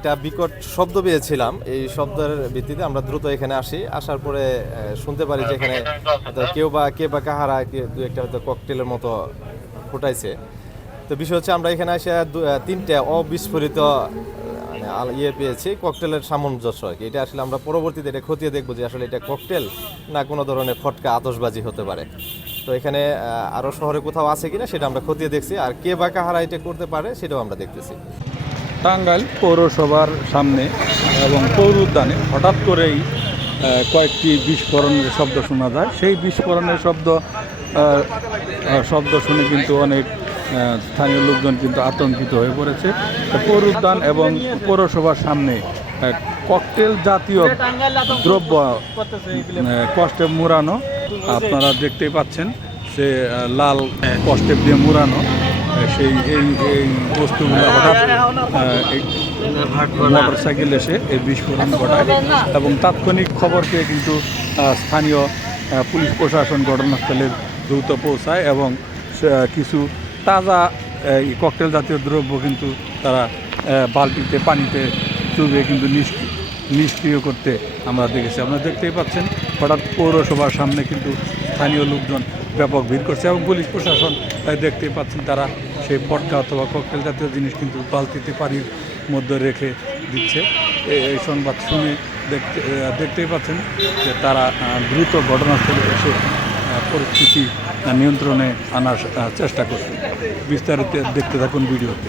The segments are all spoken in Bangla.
একটা বিকট শব্দ পেয়েছিলাম। এই শব্দের ভিত্তিতে আমরা দ্রুত এখানে আসি। আসার পরে শুনতে পারি যে এখানে কেউ বা কে বা কাহারা দু একটা হয়তো ককটেলের মতো ফুটাইছে। তো বিষয় হচ্ছে আমরা এখানে এসে তিনটে অবিস্ফোরিত মানে ইয়ে পেয়েছি। ককটেলের সামঞ্জস্য আর কি। এটা আসলে আমরা পরবর্তীতে এটা খতিয়ে দেখব যে আসলে এটা ককটেল না কোনো ধরনের ফটকা আতশবাজি হতে পারে। তো এখানে আরও শহরে কোথাও আছে কিনা সেটা আমরা খতিয়ে দেখছি। আর কে বা কাহারা এটা করতে পারে সেটাও আমরা দেখতেছি। টাঙ্গাইল পৌরসভার সামনে এবং পৌর উদ্যানে হঠাৎ করেই কয়েকটি বিস্ফোরণের শব্দ শোনা যায়। সেই বিস্ফোরণের শব্দ শব্দ শুনে কিন্তু অনেক স্থানীয় লোকজন কিন্তু আতঙ্কিত হয়ে পড়েছে। পৌর উদ্যান এবং পৌরসভার সামনে ককটেল জাতীয় দ্রব্য কষ্টে মুড়ানো, আপনারা দেখতেই পাচ্ছেন, সে লাল কষ্টে দিয়ে মুড়ানো। সেই এই এই বস্তুগুলো হঠাৎ এই মোটর সাইকেল এসে এই বিস্ফোরণ ঘটায়। এবং তাৎক্ষণিক খবর পেয়ে কিন্তু স্থানীয় পুলিশ প্রশাসন ঘটনাস্থলে দ্রুত পৌঁছায় এবং কিছু তাজা এই ককটেল জাতীয় দ্রব্য কিন্তু তারা বালতিতে পানিতে চুবিয়ে কিন্তু নিষ্ক্রিয় করতে আমরা দেখেছি। আপনারা দেখতেই পাচ্ছেন হঠাৎ পৌরসভার সামনে কিন্তু স্থানীয় লোকজন ব্যাপক ভিড় করছে এবং পুলিশ প্রশাসন দেখতে পাচ্ছেন তারা সেই পটকা অথবা ককটেল জাতীয় জিনিস কিন্তু বালতিতে পানির মধ্যে রেখে দিচ্ছে। এই সংবাদ শুনে দেখতে দেখতেই পাচ্ছেন যে তারা দ্রুত ঘটনাস্থলে এসে পরিস্থিতি নিয়ন্ত্রণে আনার চেষ্টা করছে। বিস্তারিত দেখতে থাকুন ভিডিওতে।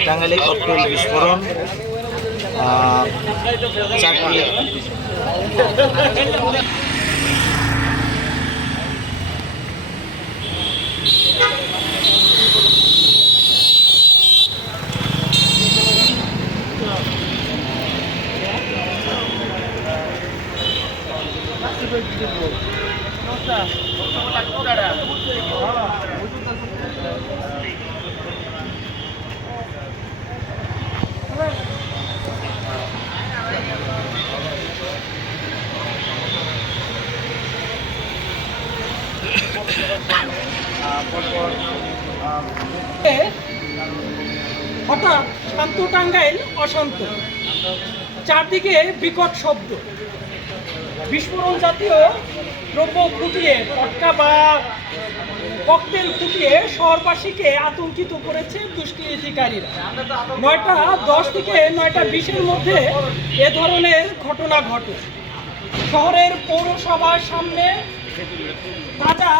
টাঙ্গাইলে ককটেল বিস্ফোরণ আহ, হঠাৎ শান্ত টাঙ্গাইল অশান্ত। চারদিকে বিকট শব্দ। বিস্ফোরণ জাতীয় দ্রব্য ফুটিয়ে, পটকা বা ককটেল ফুটিয়ে শহরবাসীকে আতঙ্কিত করেছে দুষ্কৃতিকারীরা। নয়টা দশ থেকে নয়টা বিশের মধ্যে এ ধরনের ঘটনা ঘটে। শহরের পৌরসভার সামনে তাজা